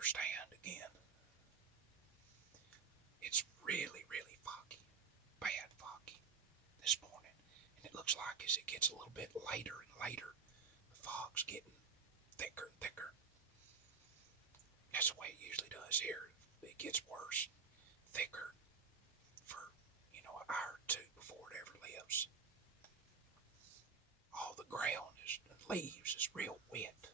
weather stand again. It's really, really foggy, bad foggy this morning. And it looks like as it gets a little bit later and later, the fog's getting thicker and thicker. That's the way it usually does here. It gets worse, thicker for, an hour or two before it ever lifts. All the ground and leaves is real wet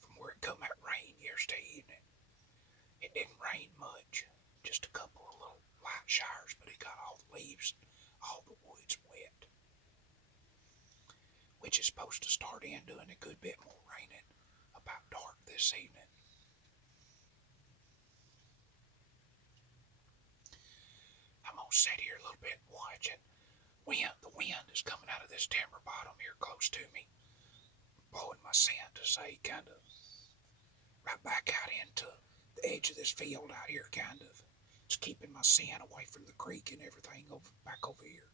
from where it come that rain yesterday evening. It didn't rain much, just a couple of little light showers, but it got all the leaves, all the woods wet. Which is supposed to start in doing a good bit more raining about dark this evening. I'm gonna sit here a little bit and watch it. The wind is coming out of this timber bottom here close to me, blowing my scent to say kind of right back out into the edge of this field out here, kind of. It's keeping my scent away from the creek and everything back over here.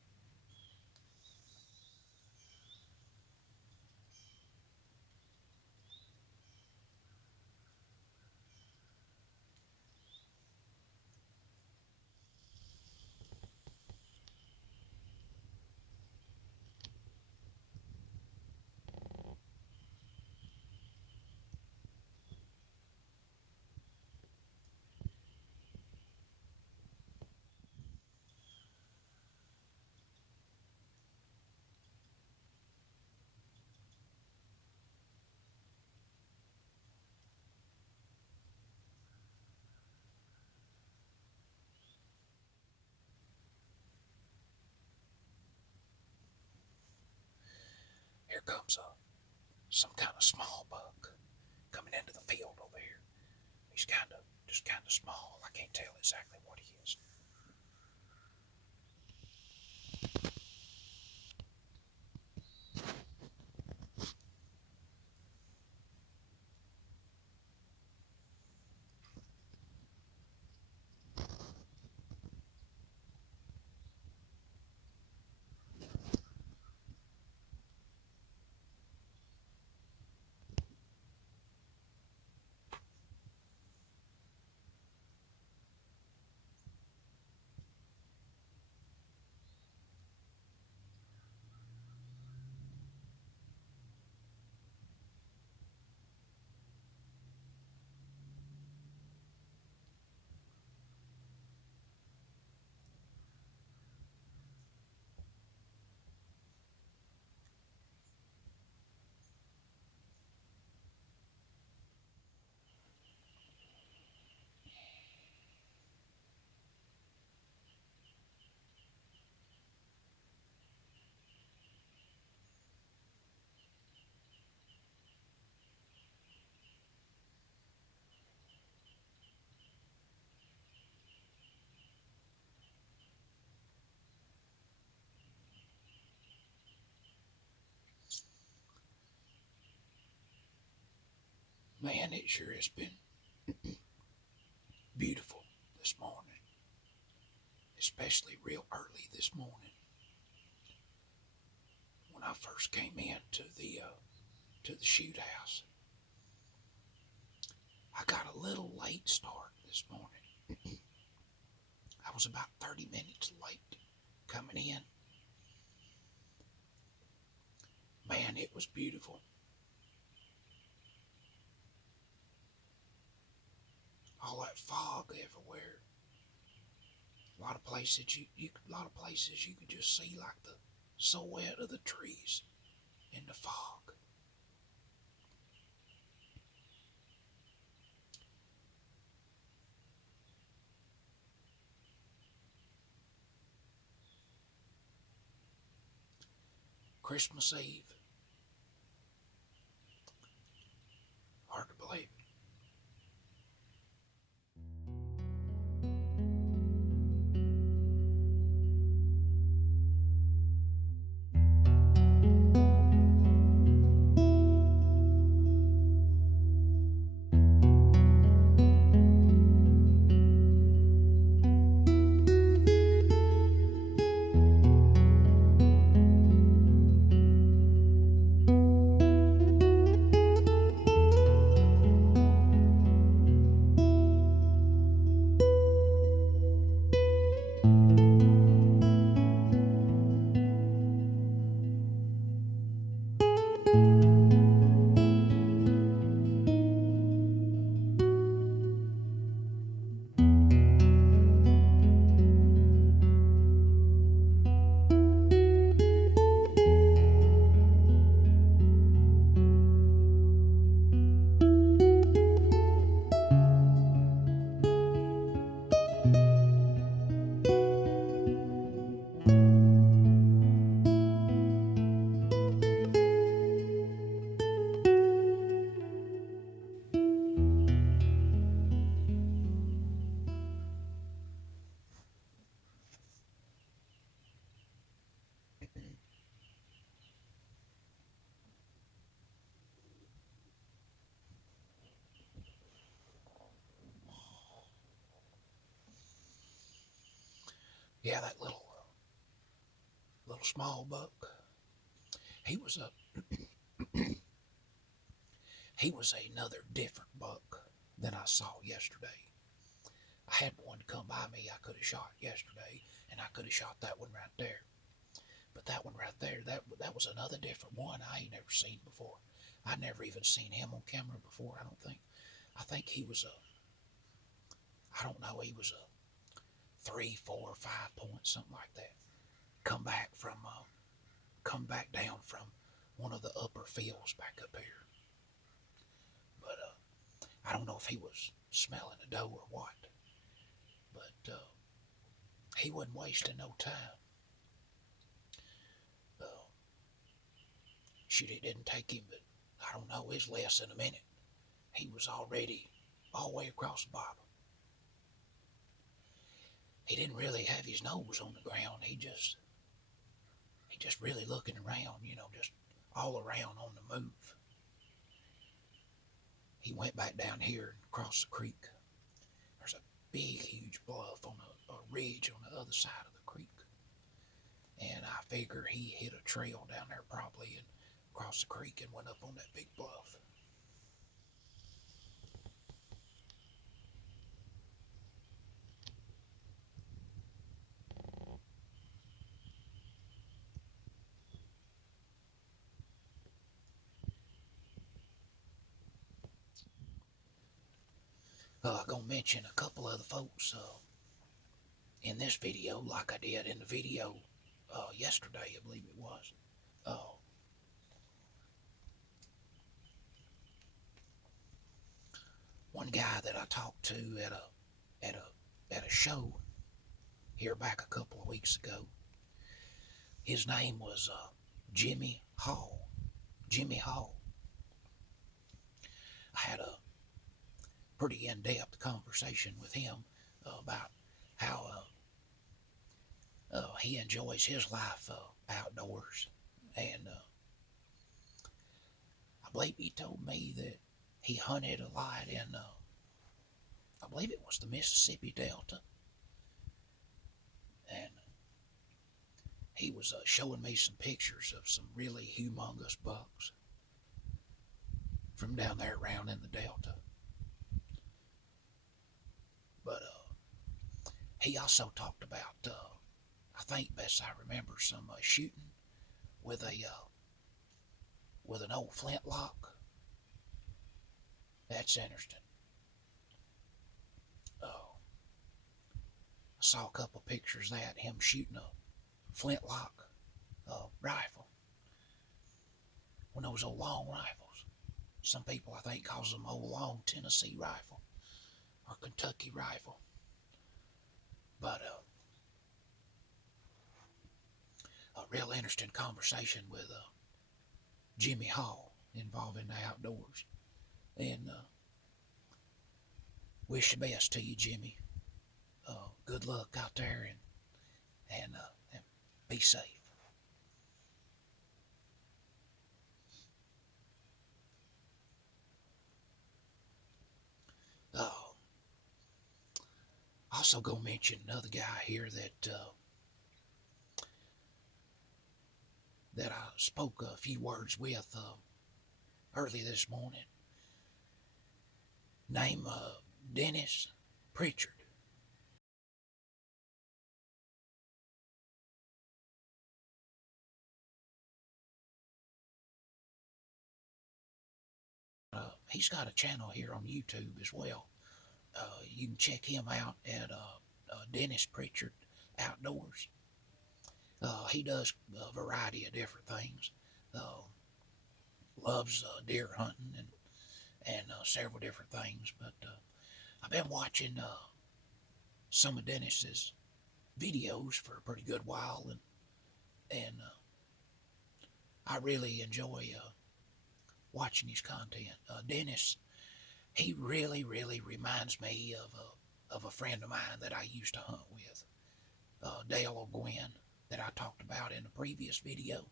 Here comes some kind of small buck coming into the field over here. He's just kind of small. I can't tell exactly what he is. Man, it sure has been beautiful this morning, especially real early this morning. When I first came in to the shoot house, I got a little late start this morning. I was about 30 minutes late coming in. Man, it was beautiful. All that fog everywhere. A lot of places you could just see like the silhouette of the trees in the fog. Christmas Eve. Hard to believe. Yeah, that little small buck. He was a he was another different buck than I saw yesterday. I had one come by me I could have shot yesterday, and I could have shot that one right there. But that one right there, that was another different one I ain't never seen before. I never even seen him on camera before, I don't think. I think he was I don't know, he was a 3, 4, 5 points, something like that. Come back from, come back down from one of the upper fields back up here. But I don't know if he was smelling a doe or what. But he wasn't wasting no time. Shoot, it didn't take him, but I don't know, it's less than a minute. He was already all the way across the bottom. He didn't really have his nose on the ground. He just really looking around, just all around on the move. He went back down here and across the creek. There's a big, huge bluff on a ridge on the other side of the creek. And I figure he hit a trail down there probably and crossed the creek and went up on that big bluff. I'm going to mention a couple other folks in this video, like I did in the video yesterday, I believe it was. One guy that I talked to at a show here back a couple of weeks ago. His name was Jimmy Hall. Jimmy Hall. I had a pretty in-depth conversation with him about how he enjoys his life outdoors, and I believe he told me that he hunted a lot in, I believe it was the Mississippi Delta, and he was showing me some pictures of some really humongous bucks from down there around in the Delta. But he also talked about, I think best I remember, some shooting with an old flintlock. That's interesting. I saw a couple pictures of that, him shooting a flintlock rifle. One of those old long rifles. Some people, I think, calls them old long Tennessee rifle or Kentucky rifle. But a real interesting conversation with Jimmy Hall involving the outdoors. And wish the best to you, Jimmy. Good luck out there, and be safe. Also gonna mention another guy here that I spoke a few words with early this morning. Name Dennis Pritchard. He's got a channel here on YouTube as well. You can check him out at Dennis Pritchard Outdoors. He does a variety of different things. Loves deer hunting and several different things. But I've been watching some of Dennis's videos for a pretty good while, and I really enjoy watching his content. Dennis, he really reminds me of a friend of mine that I used to hunt with, Dale O'Gwen, that I talked about in a previous video.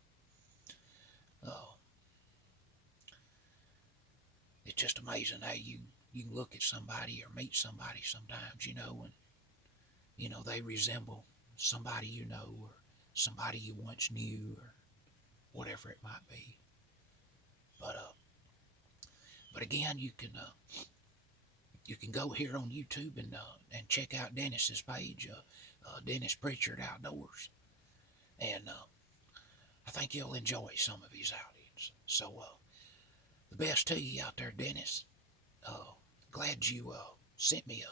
It's just amazing how you can look at somebody or meet somebody sometimes, and they resemble somebody you know or somebody you once knew or whatever it might be. But again, you can go here on YouTube and check out Dennis's page, Dennis Pritchard Outdoors, and I think you'll enjoy some of his outings. So the best to you out there, Dennis. Glad you sent me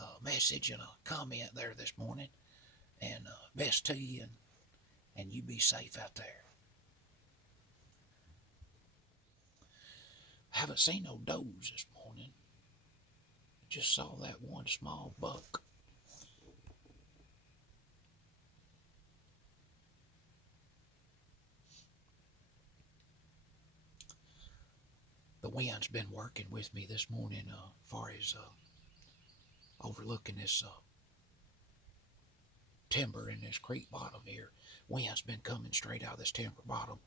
a message and a comment there this morning, and best to you, and you be safe out there. I haven't seen no does this morning. Just saw that one small buck. The wind's been working with me this morning, far as overlooking this timber in this creek bottom here. Wind's been coming straight out of this timber bottom,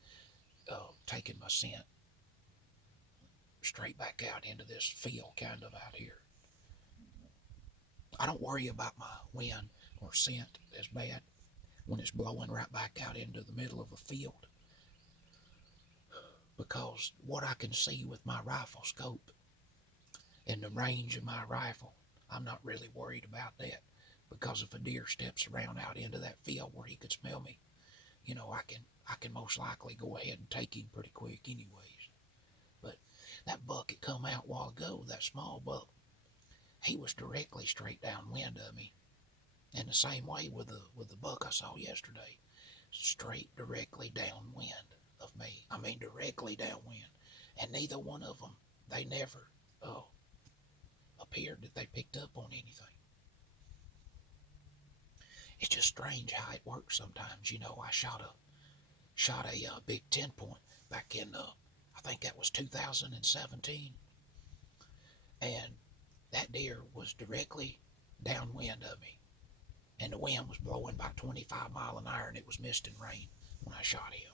taking my scent straight back out into this field kind of out here. I don't worry about my wind or scent as bad when it's blowing right back out into the middle of a field, because what I can see with my rifle scope and the range of my rifle, I'm not really worried about that, because if a deer steps around out into that field where he could smell me, I can most likely go ahead and take him pretty quick anyways. But that buck that come out a while ago, that small buck, he was directly straight downwind of me. And the same way with the buck I saw yesterday, straight directly downwind of me. I mean directly downwind. And neither one of them, they never appeared that they picked up on anything. It's just strange how it works sometimes. I shot a big 10-point back in I think that was 2017, and that deer was directly downwind of me, and the wind was blowing by 25 mile an hour, and it was mist and rain when I shot him.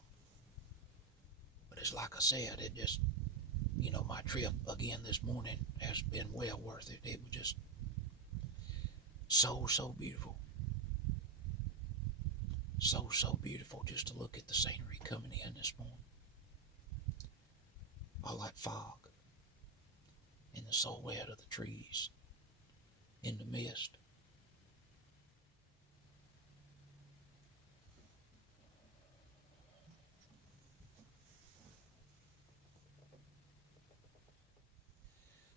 But it's like I said, it just, my trip again this morning has been well worth it. It was just so beautiful. So beautiful just to look at the scenery coming in this morning. All that fog and the silhouette of the trees in the mist.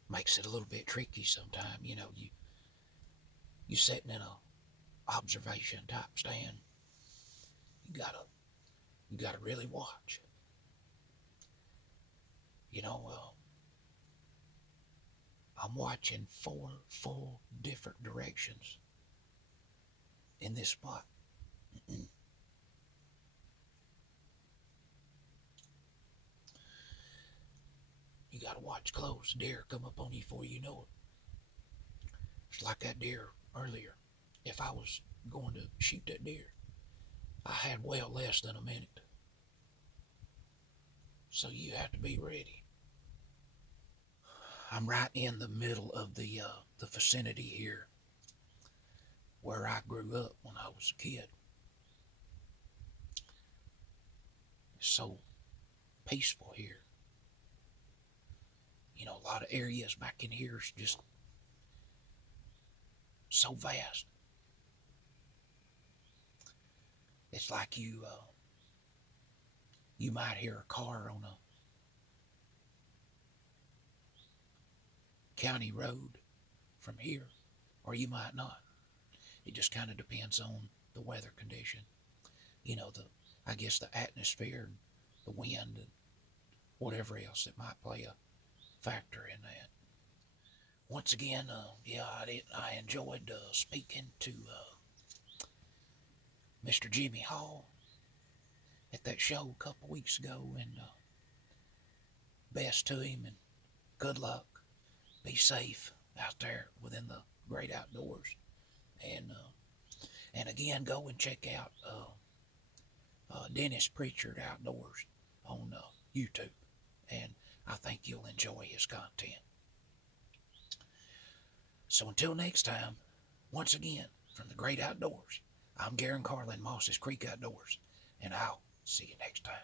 Makes it a little bit tricky sometimes. You sitting in a observation type stand. You gotta really watch. I'm watching 4 full different directions in this spot. You gotta watch close. Deer come up on you before you know it. It's like that deer earlier. If I was going to shoot that deer, I had well less than a minute. So you have to be ready. I'm right in the middle of the vicinity here where I grew up when I was a kid. It's so peaceful here. A lot of areas back in here is just so vast. It's like you might hear a car on a county road from here, or you might not. It just kind of depends on the weather condition. I guess the atmosphere and the wind and whatever else that might play a factor in that. Once again, I enjoyed speaking to Mr. Jimmy Hall at that show a couple weeks ago, and best to him and good luck. Be safe out there within the great outdoors, and again, go and check out Dennis Pritchard Outdoors on YouTube, and I think you'll enjoy his content. So until next time, once again, from the great outdoors, I'm Garen Carlin, Moss's Creek Outdoors, and I'll see you next time.